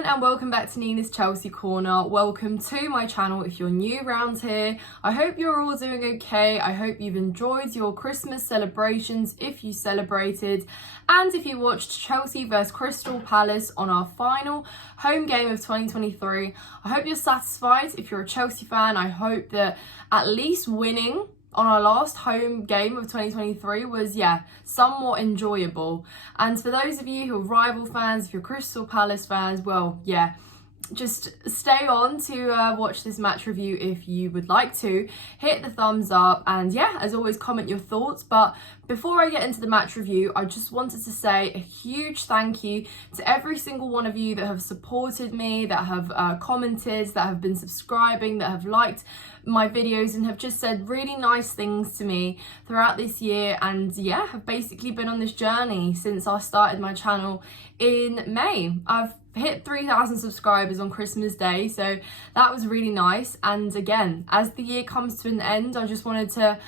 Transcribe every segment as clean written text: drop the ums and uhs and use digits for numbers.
everyone and welcome back to Nina's Chelsea Corner. Welcome to my channel if you're new around here. I hope you're all doing okay. I hope you've enjoyed your Christmas celebrations if you celebrated, and if you watched Chelsea vs Crystal Palace on our final home game of 2023. I hope you're satisfied. If you're a Chelsea fan, I hope that at least winning on our last home game of 2023 was, somewhat enjoyable. And for those of you who are rival fans, if you're Crystal Palace fans, well, just stay on to watch this match review if you would like to. Hit the thumbs up and as always, comment your thoughts. But before I get into the match review, I just wanted to say a huge thank you to every single one of you that have supported me, that have commented, that have been subscribing, that have liked my videos and have just said really nice things to me throughout this year, and have basically been on this journey since I started my channel in May. I've hit 3,000 subscribers on Christmas Day, so that was really nice. And again, as the year comes to an end, I just wanted to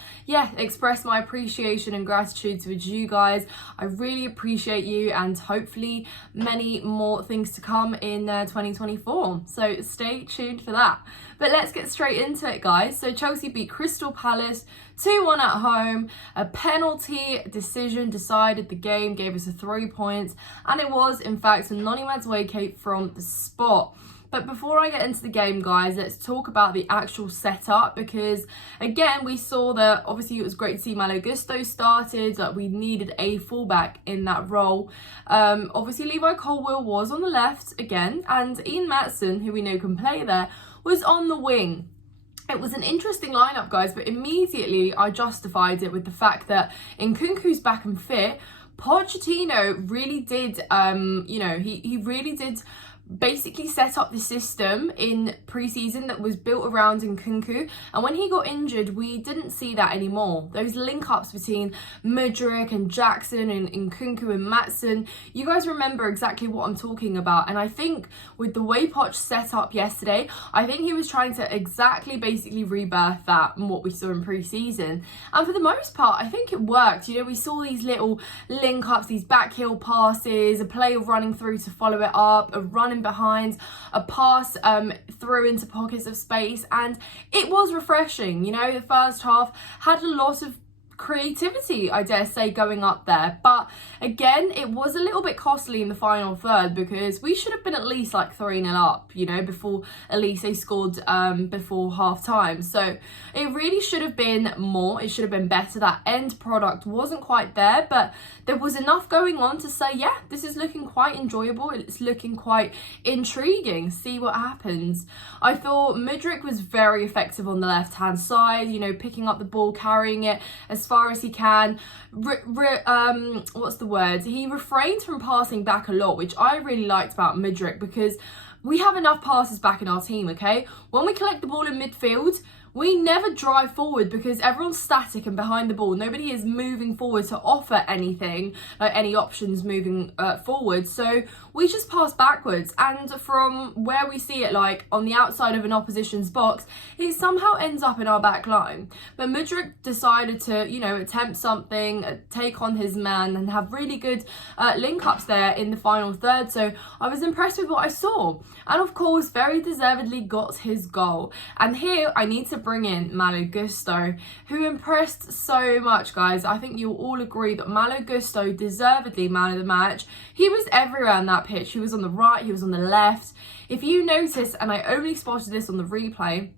express my appreciation and gratitude towards you guys. I really appreciate you, and hopefully many more things to come in 2024, so stay tuned for that. But let's get straight into it, guys. So Chelsea beat Crystal Palace 2-1 at home. A penalty decision decided the game, gave us 3 points, and it was in fact a Noni Madueke from the spot. But before I get into the game, guys, let's talk about the actual setup, because again, we saw that obviously it was great to see Malo started, that we needed a fullback in that role. Obviously Levi Colwill was on the left again, and Ian Maatsen, who we know can play there, was on the wing. It was an interesting lineup, guys, but immediately I justified it with the fact that Nkunku's back and fit. Pochettino really did, he really did basically set up the system in pre-season that was built around Nkunku, and when he got injured we didn't see that anymore. Those link-ups between Mudryk and Jackson and Nkunku and Maatsen, you guys remember exactly what I'm talking about. And I think with the way Poch set up yesterday, I think he was trying to basically rebirth that and what we saw in pre-season, and for the most part I think it worked. We saw these little link-ups, these back heel passes, a player running through to follow it up, a running behind, a pass through into pockets of space, and it was refreshing. The first half had a lot of creativity, I dare say, going up there, but again it was a little bit costly in the final third, because we should have been at least like 3-0 up, before Elise scored before half time. So it really should have been more, it should have been better. That end product wasn't quite there, but there was enough going on to say, this is looking quite enjoyable, it's looking quite intriguing, see what happens. I thought Mudryk was very effective on the left hand side, picking up the ball, carrying it as far as he can. What's the word? He refrained from passing back a lot, which I really liked about Mudryk, because we have enough passes back in our team, okay? When we collect the ball in midfield, we never drive forward because everyone's static and behind the ball. Nobody is moving forward to offer anything, like any options moving forward. So we just pass backwards. And from where we see it, like on the outside of an opposition's box, it somehow ends up in our back line. But Mudryk decided to, attempt something, take on his man, and have really good link-ups there in the final third. So I was impressed with what I saw. And of course, very deservedly got his goal. And here I need to bring in Malo, who impressed so much, guys. I think you'll all agree that Malo deservedly man of the match. He was everywhere on that pitch. He was on the right, he was on the left. If you notice, and I only spotted this on the replay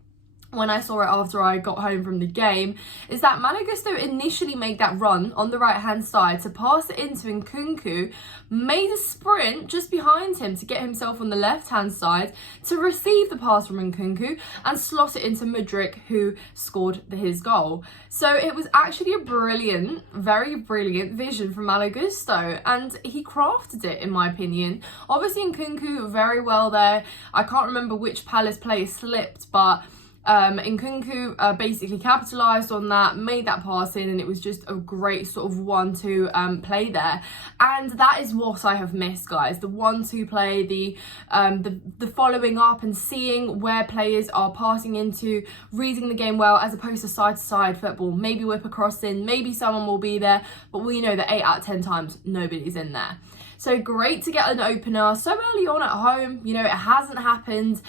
when I saw it after I got home from the game, is that Malo initially made that run on the right hand side to pass it into Nkunku, made a sprint just behind him to get himself on the left hand side to receive the pass from Nkunku and slot it into Mudryk, who scored his goal. So it was actually a brilliant, very brilliant vision from Malo and he crafted it, in my opinion. Obviously Nkunku very well there. I can't remember which Palace player slipped, but Nkunku basically capitalised on that, made that pass in, and it was just a great sort of 1-2 play there. And that is what I have missed, guys. The 1-2 play, the following up and seeing where players are passing into, reading the game well, as opposed to side-to-side football. Maybe whip a cross in, maybe someone will be there, but we know that 8 out of 10 times nobody's in there. So great to get an opener so early on at home. You know, it hasn't happened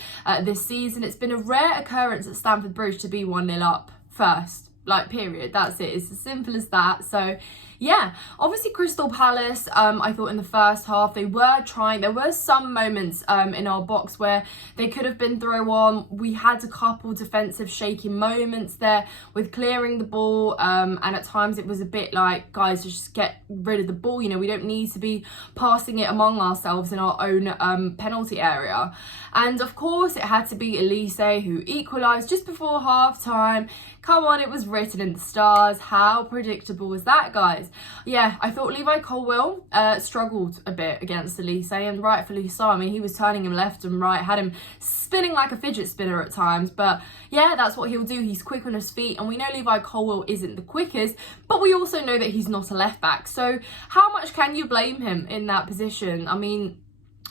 this season. It's been a rare occurrence at Stamford Bridge to be 1-0 up first. Like, period. That's it. It's as simple as that. So yeah, obviously Crystal Palace, I thought in the first half they were trying. There were some moments in our box where they could have been throw on. We had a couple defensive shaky moments there with clearing the ball, and at times it was a bit like, guys, just get rid of the ball. You know, we don't need to be passing it among ourselves in our own penalty area. And of course it had to be Elise who equalised just before half time. Come on, it was written in the stars. How predictable was that, guys? Yeah, I thought Levi Colwill struggled a bit against Elise, and rightfully so. I mean, he was turning him left and right, had him spinning like a fidget spinner at times. But yeah, that's what he'll do. He's quick on his feet, and we know Levi Colwill isn't the quickest, but we also know that he's not a left back. So how much can you blame him in that position? I mean,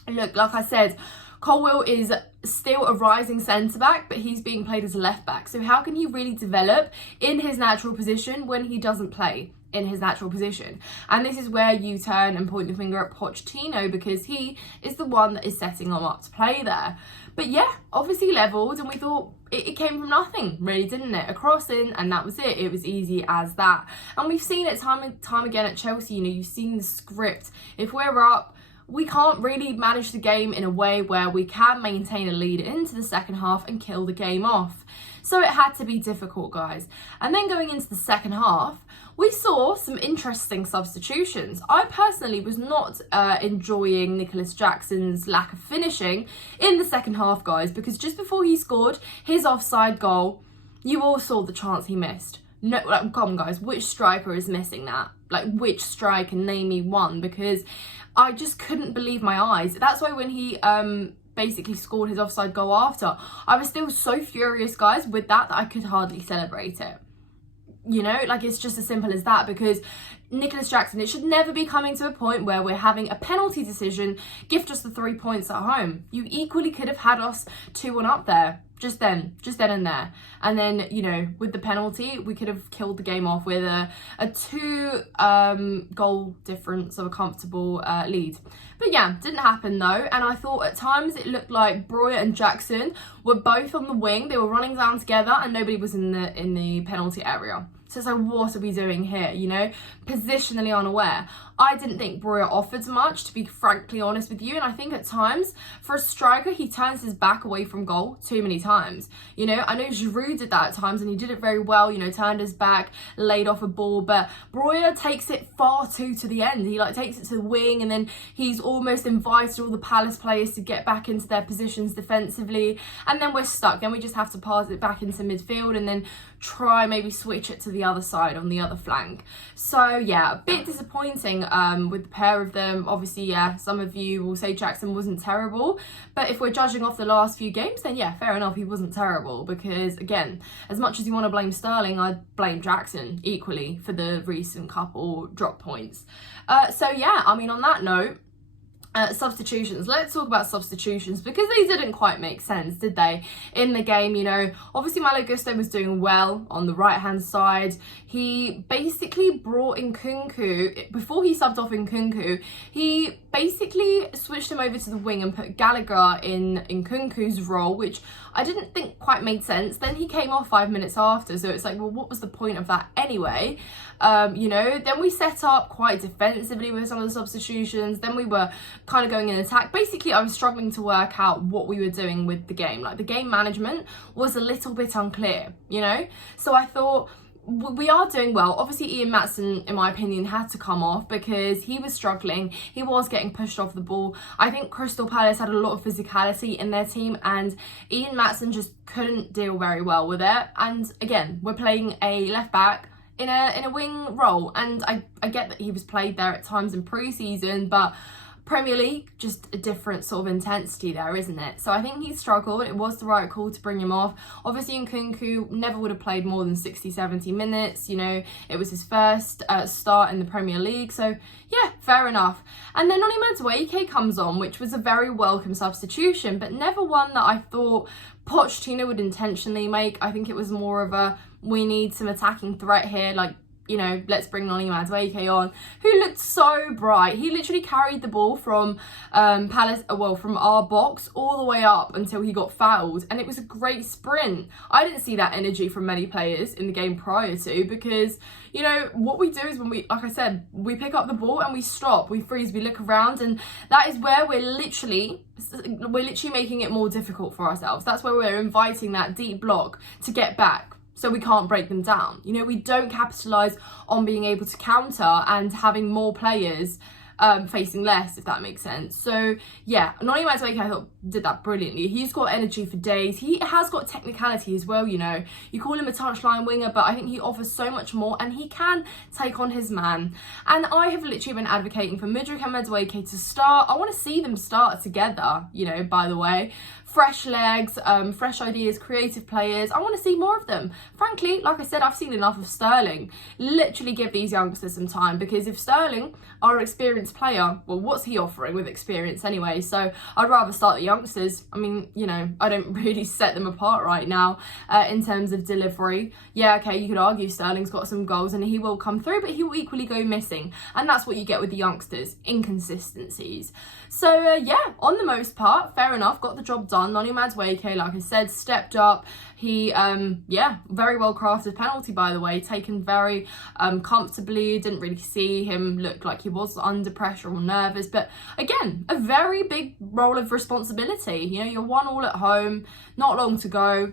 look, like I said, Colwill is still a rising centre-back, but he's being played as a left-back. So how can he really develop in his natural position when he doesn't play in his natural position? And this is where you turn and point the finger at Pochettino, because he is the one that is setting him up to play there. But yeah, obviously levelled, and we thought it came from nothing, really, didn't it? A crossing, and that was it. It was easy as that. And we've seen it time and time again at Chelsea. You know, you've seen the script. If we're up, we can't really manage the game in a way where we can maintain a lead into the second half and kill the game off. So it had to be difficult, guys. And then going into the second half, we saw some interesting substitutions. I personally was not enjoying Nicholas Jackson's lack of finishing in the second half, guys, because just before he scored his offside goal, you all saw the chance he missed. No, like, come on, guys, which striker is missing that? Like, which striker? Name me one, because I just couldn't believe my eyes. That's why when he basically scored his offside goal after, I was still so furious, guys, with that I could hardly celebrate it. You know, like, it's just as simple as that, because Nicholas Jackson, it should never be coming to a point where we're having a penalty decision gift us the 3 points at home. You equally could have had us 2-1 up there. Just then and there. And then, you know, with the penalty, we could have killed the game off with a 2 goal difference of a comfortable lead. But yeah, didn't happen though. And I thought at times it looked like Breuer and Jackson were both on the wing. They were running down together and nobody was in the penalty area. So it's like, what are we doing here? You know, positionally unaware. I didn't think Breuer offered much, to be frankly honest with you. And I think at times, for a striker, he turns his back away from goal too many times. You know, I know Giroud did that at times and he did it very well, you know, turned his back, laid off a ball. But Breuer takes it far too to the end. He like takes it to the wing and then he's almost invited all the Palace players to get back into their positions defensively. And then we're stuck. Then we just have to pass it back into midfield and then try maybe switch it to the other side on the other flank. So yeah, a bit disappointing with the pair of them. Obviously, yeah, some of you will say Jackson wasn't terrible, but if we're judging off the last few games, then yeah, fair enough, he wasn't terrible, because again, as much as you want to blame Sterling, I'd blame Jackson equally for the recent couple drop points. So yeah, I mean, on that note, substitutions. Let's talk about substitutions, because they didn't quite make sense, did they, in the game? You know, obviously Malo was doing well on the right hand side. He basically brought in Nkunku. Before he subbed off Nkunku, he basically switched him over to the wing and put Gallagher in Nkunku's role, which I didn't think quite made sense. Then he came off 5 minutes after, so it's like, well, what was the point of that anyway? You know, then we set up quite defensively with some of the substitutions. Then we were kind of going in attack. Basically, I was struggling to work out what we were doing with the game. Like, the game management was a little bit unclear, you know? So I thought, we are doing well. Obviously, Ian Maatsen, in my opinion, had to come off because he was struggling. He was getting pushed off the ball. I think Crystal Palace had a lot of physicality in their team and Ian Maatsen just couldn't deal very well with it. And again, we're playing a left back in a wing role, and I get that he was played there at times in pre-season, but Premier League, just a different sort of intensity there, isn't it? So I think he struggled. It was the right call to bring him off. Obviously, Nkunku never would have played more than 60, 70 minutes. You know, it was his first start in the Premier League. So yeah, fair enough. And then Noni Madueke comes on, which was a very welcome substitution, but never one that I thought Pochettino would intentionally make. I think it was more of a, we need some attacking threat here. Like, you know, let's bring Noni Madueke on, who looked so bright. He literally carried the ball from from our box all the way up until he got fouled, and it was a great sprint. I didn't see that energy from many players in the game prior to, because, you know, what we do is when we, like I said, we pick up the ball and we stop, we freeze, we look around, and that is where we're literally making it more difficult for ourselves. That's where we're inviting that deep block to get back, so we can't break them down. You know, we don't capitalise on being able to counter and having more players facing less, if that makes sense. So yeah, Noni Madueke, I thought, did that brilliantly. He's got energy for days. He has got technicality as well, you know. You call him a touchline winger, but I think he offers so much more, and he can take on his man. And I have literally been advocating for Mudryk and Madueke to start. I want to see them start together, you know, by the way. Fresh legs, fresh ideas, creative players. I want to see more of them. Frankly, like I said, I've seen enough of Sterling. Literally give these youngsters some time, because if Sterling, our experienced player, well, what's he offering with experience anyway? So I'd rather start the youngsters. I mean, you know, I don't really set them apart right now in terms of delivery. Yeah, okay, you could argue Sterling's got some goals and he will come through, but he will equally go missing. And that's what you get with the youngsters, inconsistencies. So yeah, on the most part, fair enough, got the job done. Noni Madueke, like I said, stepped up. He, very well crafted penalty, by the way, taken very comfortably. Didn't really see him look like he was under pressure or nervous. But again, a very big role of responsibility. You know, you're 1-1 at home, not long to go.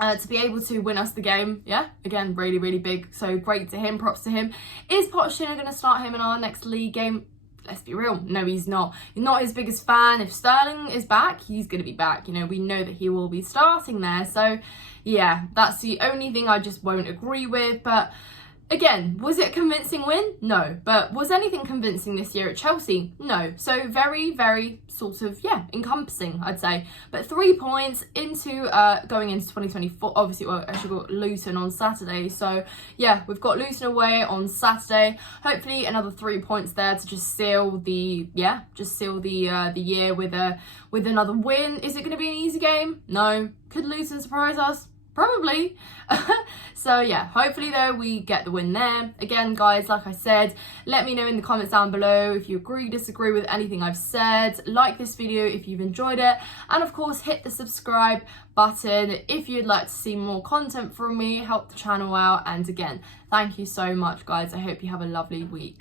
To be able to win us the game, yeah, again, really, really big. So great to him, props to him. Is Pochettino going to start him in our next league game? Let's be real, no, he's not. You're not his biggest fan. If Sterling is back, he's going to be back. You know, we know that he will be starting there. So, yeah, that's the only thing I just won't agree with. But again, was it a convincing win? No. But was anything convincing this year at Chelsea? No. So very, very sort of, yeah, encompassing, I'd say. But 3 points into going into 2024. Obviously, well, actually got Luton on Saturday. So yeah, we've got Luton away on Saturday. Hopefully another 3 points there to just seal the year with another win. Is it going to be an easy game? No. Could Luton surprise us? Probably. So yeah, hopefully though we get the win there. Again, guys, like I said, let me know in the comments down below if you agree, disagree with anything I've said. Like this video if you've enjoyed it, and of course hit the subscribe button if you'd like to see more content from me, help the channel out. And again, thank you so much, guys. I hope you have a lovely week.